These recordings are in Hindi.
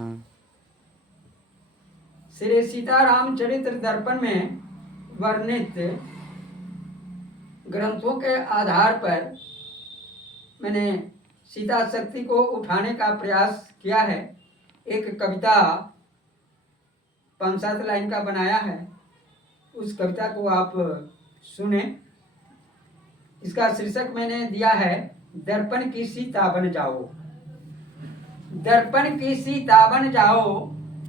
हाँ। श्री सीताराम चरित्र दर्पण में वर्णित ग्रंथों के आधार पर मैंने सीता शक्ति को उठाने का प्रयास किया है। एक कविता 5-7 लाइन का बनाया है, उस कविता को आप सुने। इसका शीर्षक मैंने दिया है दर्पण की सीता बन जाओ। दर्पण की सीता बन जाओ,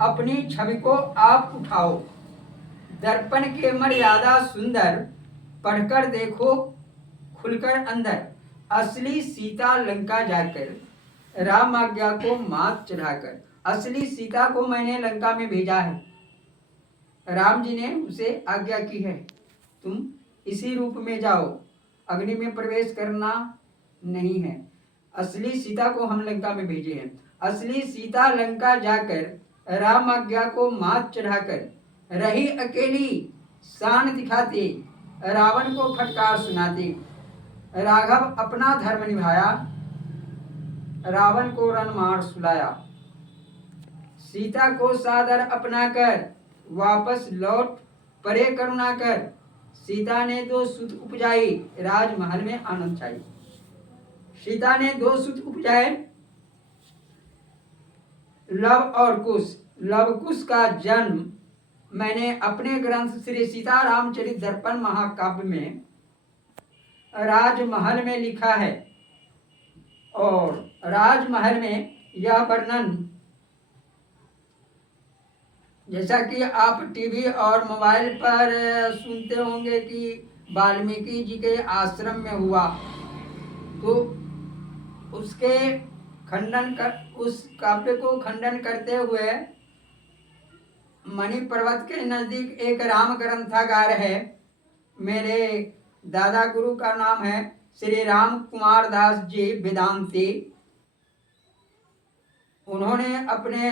अपनी छवि को आप उठाओ। दर्पण के मर्यादा सुंदर, पढ़कर देखो खुलकर अंदर। असली सीता लंका जाकर, राम आज्ञा को मात चढ़ाकर। असली सीता को मैंने लंका में भेजा है, राम जी ने उसे आज्ञा की है, तुम इसी रूप में जाओ, अग्नि में प्रवेश करना नहीं है। असली सीता को हम लंका में भेजे हैं। असली सीता लंका जाकर, राम आज्ञा को मात चढ़ाकर रही अकेली, शान दिखाते रावण को फटकार सुनाते। राघव अपना धर्म निभाया, रावण को रणमार सुलाया। सीता को सादर अपनाकर, वापस लौट परे करुणा कर। सीता ने 2 सुत उपजाई, राजमहल में आनंद छाई। सीता ने 2 सुत उपजाए, लव और कुश। लव कुश का जन्म मैंने अपने ग्रंथ श्री सीतारामचरित दर्पण महाकाव्य में राजमहल में लिखा है। और राजमहल में यह वर्णन, जैसा कि आप टीवी और मोबाइल पर सुनते होंगे कि वाल्मीकि जी के आश्रम में हुआ, तो उसके खंडन कर, उस काव्य को खंडन करते हुए मणि पर्वत के नजदीक एक राम ग्रंथागार है। मेरे दादा गुरु का नाम है श्री राम कुमार दास जी वेदांती। उन्होंने अपने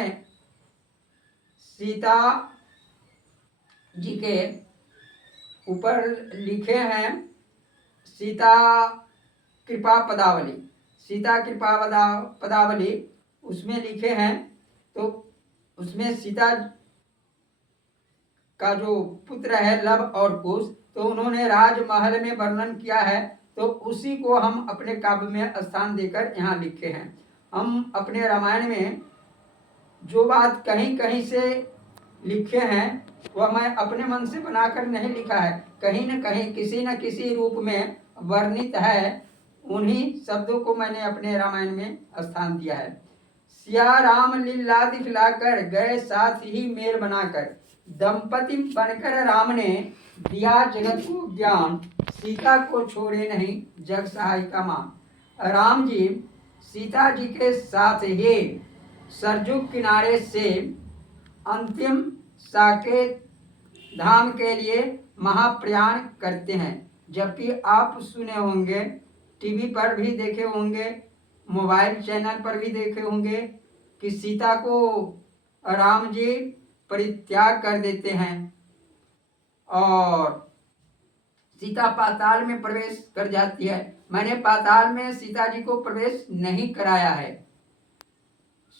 सीता जी के ऊपर लिखे हैं सीता कृपा पदावली। सीता कृपा पदावली उसमें लिखे हैं, तो उसमें सीता का जो पुत्र है लव और कुश, तो उन्होंने राजमहल में वर्णन किया है, तो उसी को हम अपने काव्य में स्थान देकर यहाँ लिखे हैं। हम अपने रामायण में जो बात कहीं कहीं से लिखे हैं वह मैं अपने मन से बनाकर नहीं लिखा है, कहीं न कहीं किसी न किसी रूप में वर्णित है। उन्हीं शब्दों को मैंने अपने रामायण में स्थान दिया है। सिया राम लीला दिखलाकर, गए साथ ही मेल बनाकर। दंपति बनकर राम ने दिया जगत को ज्ञान, सीता को छोड़े नहीं जग सहायिका मां। राम जी सीता जी के साथ ही सरजू किनारे से अंतिम साकेत धाम के लिए महाप्रयाण करते हैं। जबकि आप सुने होंगे, टीवी पर भी देखे होंगे, मोबाइल चैनल पर भी देखे होंगे कि सीता को राम जी परित्याग कर देते हैं और सीता पाताल में प्रवेश कर जाती है। मैंने पाताल में सीता जी को प्रवेश नहीं कराया है।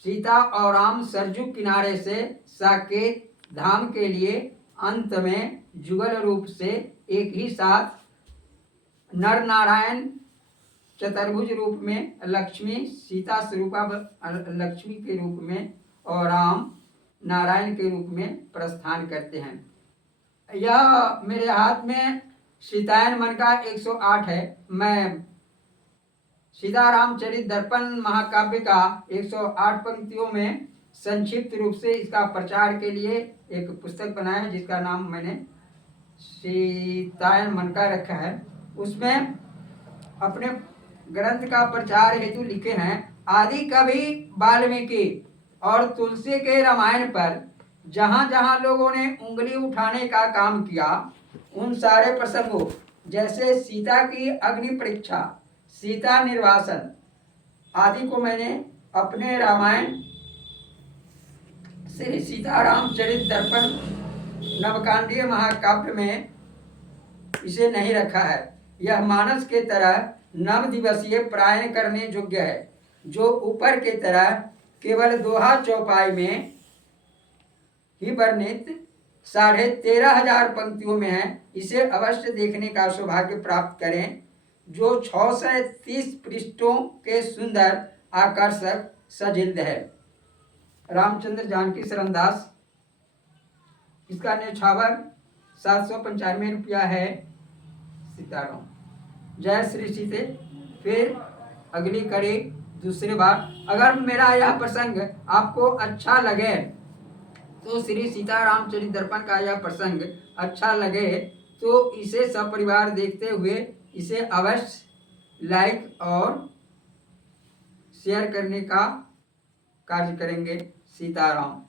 सीता और राम सरजू किनारे से साकेत धाम के लिए अंत में जुगल रूप से एक ही साथ नर नारायण चतुर्भुज रूप में, लक्ष्मी सीता स्वरूपा लक्ष्मी के रूप में और राम नारायण के रूप में प्रस्थान करते हैं। यह मेरे हाथ में सीतायन मन का 108 है। मैं सीतारामचरित दर्पण महाकाव्य का 108 पंक्तियों में संक्षिप्त रूप से इसका प्रचार के लिए एक पुस्तक बनाया है, जिसका नाम मैंने सीतायन मन का रखा है। उसमें अपने ग्रंथ का प्रचार हेतु लिखे हैं, आदि कवि वाल्मीकि और तुलसी के रामायण पर जहाँ जहाँ लोगों ने उंगली उठाने का काम किया, उन सारे प्रसंगों जैसे सीता की अग्नि परीक्षा, सीता निर्वासन आदि को मैंने अपने रामायण श्री सीतारामचरित दर्पण नवकांडीय महाकाव्य में इसे नहीं रखा है। यह मानस के तरह 9 दिवसीय प्रायण करने योग्य है, जो ऊपर के तरह केवल दोहा चौपाई में ही वर्णित 13,500 पंक्तियों में है। इसे अवश्य देखने का सौभाग्य प्राप्त करें, जो 630 पृष्ठों के सुंदर आकर्षक सजिल्द है। रामचंद्र जानकी शरणदास, इसका न्यौछावर 795 रुपया है। सीताराम। जय श्री सीते। फिर अगली कड़ी दूसरी बार। अगर मेरा यह प्रसंग आपको अच्छा लगे तो श्री सीतारामचरित दर्पण का यह प्रसंग अच्छा लगे तो इसे सपरिवार देखते हुए इसे अवश्य लाइक और शेयर करने का कार्य करेंगे। सीताराम।